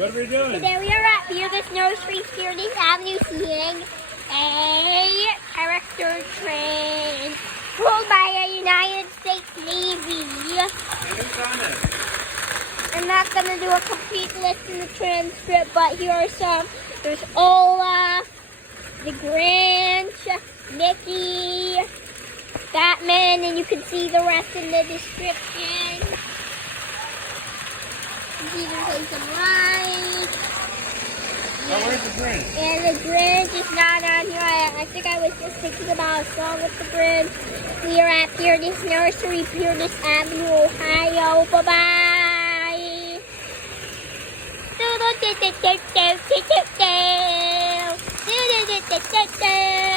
What are we doing? Today we are at Puritas Nursery, Puritas Avenue, seeing a character train pulled by a United States Navy. I'm not going to do a complete list in the transcript, but here are some. There's Olaf, the Grinch, Mickey, Batman, and you can see the rest in the description. You can say some lights. Oh, where's the Grinch? And the Grinch is not on here. I think I was just thinking about a song with the Grinch. We are at Puritas Nursery, Puritas Avenue, Ohio. Bye-bye. Do do do do do do do do do do do do do do.